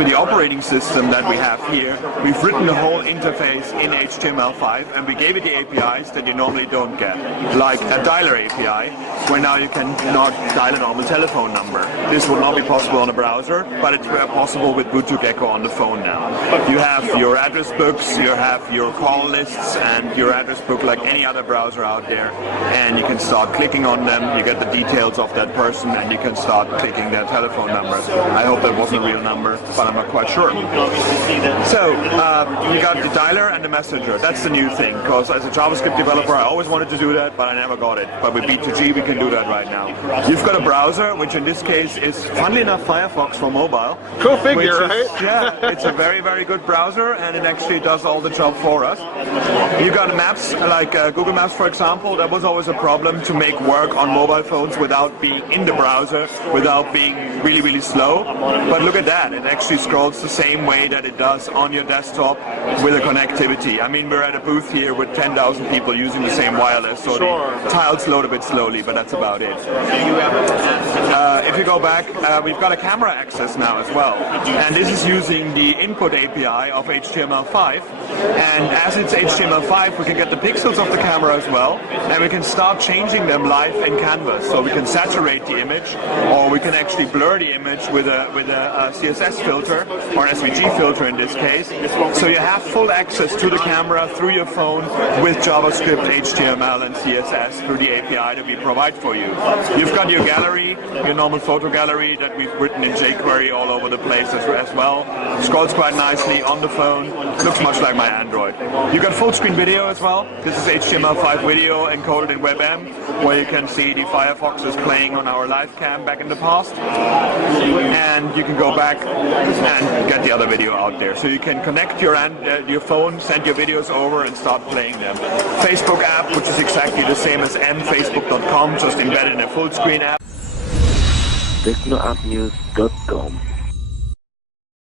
with the operating system that we have here, we've written the whole interface in HTML5 and we gave it the APIs that you normally don't get, like a dialer API, where now you can not dial a normal telephone number. This will not be possible on a browser, but it's possible with boot to Gecko on the phone now. You have your address books, you have your call lists and your address book like any other browser out there, and you can start clicking on them, you get the details of that person, and you can start clicking their telephone numbers. I hope that wasn't a real number, but I'm not quite sure. So, you got the dialer and the messenger. That's the new thing, because as a JavaScript developer I always wanted to do that, but I never got it. But with B2G we can do that right now. You've got a browser, which in this case is, funnily enough, Firefox for mobile. Go figure, right? Yeah, it's a very, very good browser, and it actually does all the job for us. You got maps, like Google Maps for example. That was always a problem to make work on mobile phones without being in the browser, without being really, really slow. But look at that, it actually scrolls the same way that it does on your desktop with a connectivity. I mean, we're at a booth here with 10,000 people using the same wireless, so the tiles load a bit slowly, but that's about it. If you go back, we've got a camera access now as well, and this is using the input API of HTML5, and as it's HTML5 we can get the pixels of the camera as well, and we can start changing them live in Canvas, so we can saturate the image, or we can actually blur the image with a CSS filter, or an SVG filter in this case, so you have full access to the camera through your phone with JavaScript, HTML and CSS through the API that we provide for you. You've got your gallery, your normal photo gallery that we've written in jQuery all over the place as well. Scrolls quite nicely on the phone, looks much like my Android. You got full screen video as well. This is HTML5 video encoded in WebM, where you can see the Firefox is playing on our live cam back in the past, and you can go back and get the other video out there. So you can connect your phone, send your videos over and start playing them. Facebook app, which is exactly the same as mfacebook.com, just embedded in a full screen app. Teknoupnews.com